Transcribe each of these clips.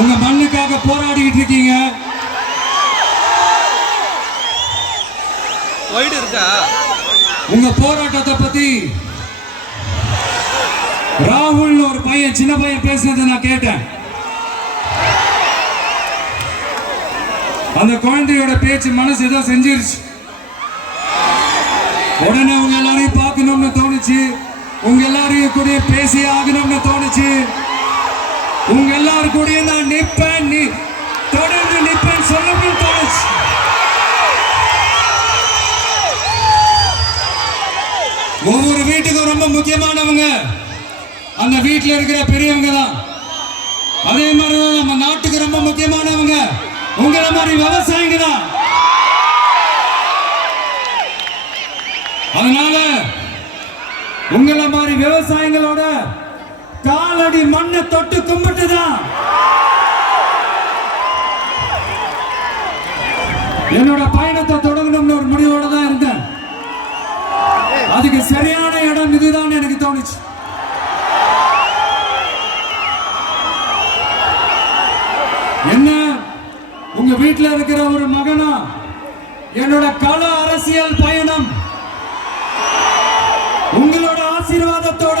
உங்க மண்ணுக்காக போராடிக்கிட்டு இருக்கீங்க உங்க போராட்டத்தை பத்தி ராகுல் ஒரு பையன் சின்ன பையன் பேசினதை நான் கேட்டேன் அந்த குழந்தையோட பேச்சு மனசு ஏதோ செஞ்சிருச்சு உடனே உங்க எல்லாரையும் பார்க்கணும்னு தோணுச்சு உங்க எல்லாரையும் கூட பேசி ஆகணும்னு தோணுச்சு உங்க எல்லாரும் கூடயும் நான் நிற்பேன் நீ தொடர்ந்து நிற்பேன் சொல்லுங்கள் தொடர்ச்சி ஒவ்வொரு வீட்டுக்கும் ரொம்ப முக்கியமானவங்க அந்த வீட்டில் இருக்கிற பெரியவங்க தான் அதே மாதிரி தான் நம்ம நாட்டுக்கு ரொம்ப முக்கியமானவங்க உங்களை மாதிரி விவசாயிங்க தான் அதனால உங்களை மாதிரி விவசாயிகளோட காலடி மண்ணை தொட்டு கும்பிட்டுதான் என்னோட பயணத்தை தொடங்கணும்னு ஒரு முடிவோட தான் இருந்தேன் அதுக்கு சரியான இடம் இதுதான் எனக்கு தோணுச்சு என்ன உங்க வீட்டில் இருக்கிற ஒரு மகனா என்னோட கள அரசியல் பயணம் உங்களோட ஆசீர்வாதத்தோட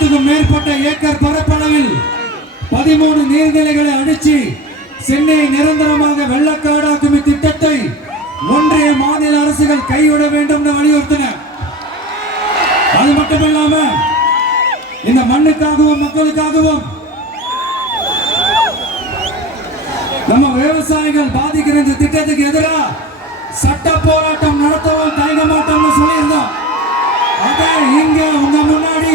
ஆயிரத்துக்கும் மேற்பட்ட ஏக்கர் பரப்பளவில் பதிமூணு நீர்நிலைகளை அடிச்சு சென்னையை நிரந்தரமாக வெள்ளக்காடாக்கும் இத்திட்டத்தை ஒன்றிய மாநில அரசுகள் கைவிட வேண்டும் என்று வலியுறுத்தின அது மட்டுமல்லாம இந்த மண்ணுக்காகவும் மக்களுக்காகவும் நம்ம விவசாயிகள் பாதிக்கிற இந்த திட்டத்துக்கு எதிராக சட்ட போராட்டம் நடத்தவும் தயங்க மாட்டோம்னு சொல்லியிருந்தோம் அதை இங்க உங்க முன்னாடி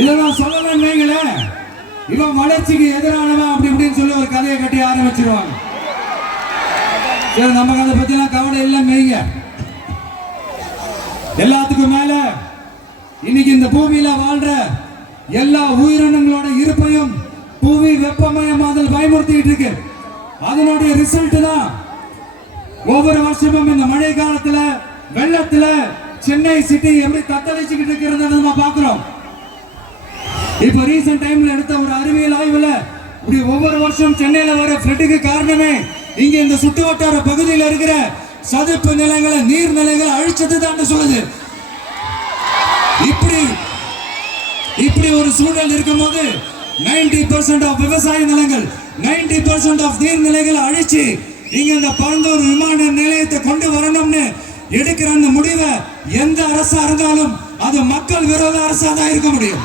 இதெல்லாம் சொல்லலாம் நீங்களே இவன் வளர்ச்சிக்கு எதிரானவன் அப்படி இப்படின்னு சொல்லி ஒரு கதையை கட்டி ஆரம்பிச்சிருவாங்க சரி நம்ம அதை பத்திலாம் கவலை இல்லை மெய்ங்க எல்லாத்துக்கும் மேல இன்னைக்கு இந்த பூமியில வாழ்ற எல்லா உயிரினங்களோட இருப்பையும் பூமி வெப்பமயமாதல் பயமுறுத்திட்டு இருக்கு அதனுடைய ரிசல்ட் தான் ஒவ்வொரு வருஷமும் இந்த மழை காலத்துல வெள்ளத்துல சென்னை சிட்டி எப்படி தத்தளிச்சுக்கிட்டு இருக்கிறது நம்ம பாக்குறோம் இப்போ ரீசெண்ட் டைம்ல எடுத்த ஒரு அறிவியல் ஆய்வுல இப்படி ஒவ்வொரு வருஷம் சென்னையில வர ஃபிளட்டுக்கு காரணமே இங்க இந்த சுட்டு வட்டார பகுதியில் இருக்கிற சதுப்பு நிலங்களை நீர் நிலைகளை அழிச்சது தான் சொல்லுது இப்படி இப்படி ஒரு சூழல் இருக்கும் போது நைன்டி பர்சன்ட் ஆஃப் விவசாய நிலங்கள் நைன்டி பர்சன்ட் ஆஃப் நீர் நிலைகளை அழிச்சு இங்க இந்த பரந்தூர் விமான நிலையத்தை கொண்டு வரணும்னு எடுக்கிற அந்த முடிவை எந்த அரசா இருந்தாலும் அது மக்கள் விரோத அரசா தான் இருக்க முடியும்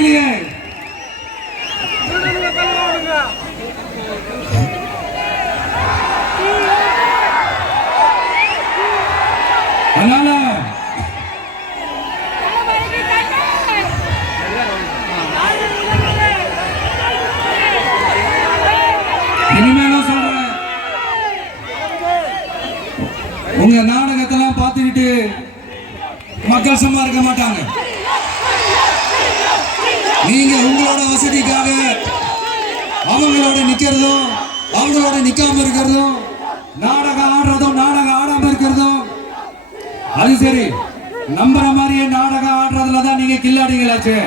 உங்க நாடகத்தெல்லாம் பார்த்துக்கிட்டு மக்கள் சும்மா இருக்க மாட்டாங்க நீங்க உங்களோட வசதிக்காக அவங்களோட நிக்கிறதும் அவங்களோட நிக்காம இருக்கிறதும் நாடகம் ஆடுறதும் நாடகம் ஆடாம இருக்கிறதும் அது சரி நம்புற மாதிரியே நாடகம் ஆடுறதுல தான் நீங்க கில்லாடிங்களாச்சு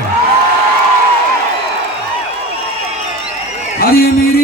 அதே மீறி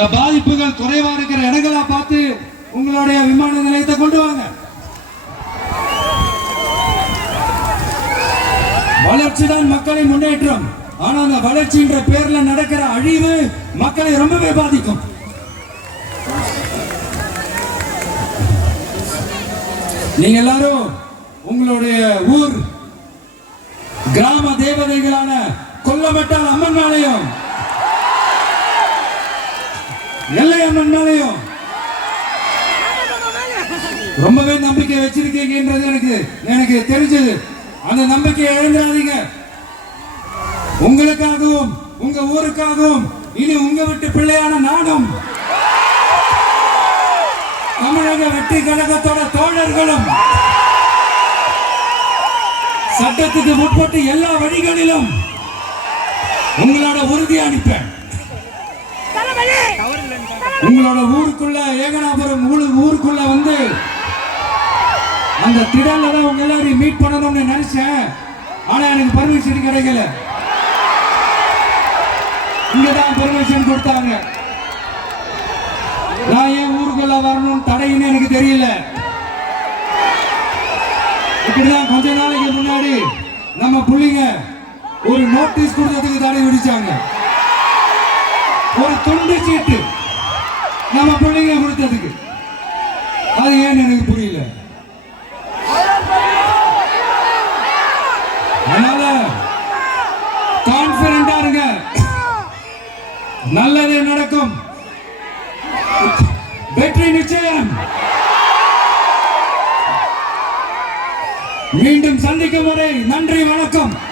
இந்த பாதிப்புகள் குறைவா இருக்கிற இடங்களா பார்த்து உங்களுடைய விமான நிலையத்தை கொண்டு வாங்க வளர்ச்சிதான் மக்களின் முன்னேற்றம் ஆனா அந்த வளர்ச்சின்ற பேர்ல நடக்கிற அழிவு மக்களை ரொம்பவே பாதிக்கும் நீங்க எல்லாரும் உங்களுடைய ஊர் கிராம தேவதைகளான கொல்லமட்டால் அம்மன் ஆலயம் எல்லையம்மன் மேலையும் ரொம்பவே நம்பிக்கை வச்சிருக்கீங்கன்றது எனக்கு எனக்கு தெரிஞ்சது அந்த நம்பிக்கையை இழந்துடாதீங்க உங்களுக்காகவும் உங்க ஊருக்காகவும் இனி உங்க விட்டு பிள்ளையான நாடும் தமிழக வெற்றி கழகத்தோட தோழர்களும் சட்டத்துக்கு உட்பட்டு எல்லா வழிகளிலும் உங்களோட உறுதி அனுப்பேன் உங்களோட ஊருக்குள்ள ஏகனாபுரம் ஊருக்குள்ள வந்து அந்த திடல்ல தான் உங்க எல்லாரையும் மீட் பண்ணணும்னு நினைச்சேன் ஆனா எனக்கு பர்மிஷன் கிடைக்கல இங்க தான் பர்மிஷன் கொடுத்தாங்க நான் ஏன் ஊருக்குள்ள வரணும்னு தடைன்னு எனக்கு தெரியல இப்படிதான் கொஞ்ச நாளைக்கு முன்னாடி நம்ம பிள்ளைங்க ஒரு நோட்டீஸ் கொடுத்ததுக்கு தடை விடிச்சாங்க ஒரு துண்டு சீட்டு நம்ம பிள்ளைங்க கொடுத்ததுக்கு அது ஏன் எனக்கு புரியல அதனால கான்பிடண்டா இருங்க நல்லது நடக்கும் வெற்றி நிச்சயம் மீண்டும் சந்திக்கும் வரை நன்றி வணக்கம்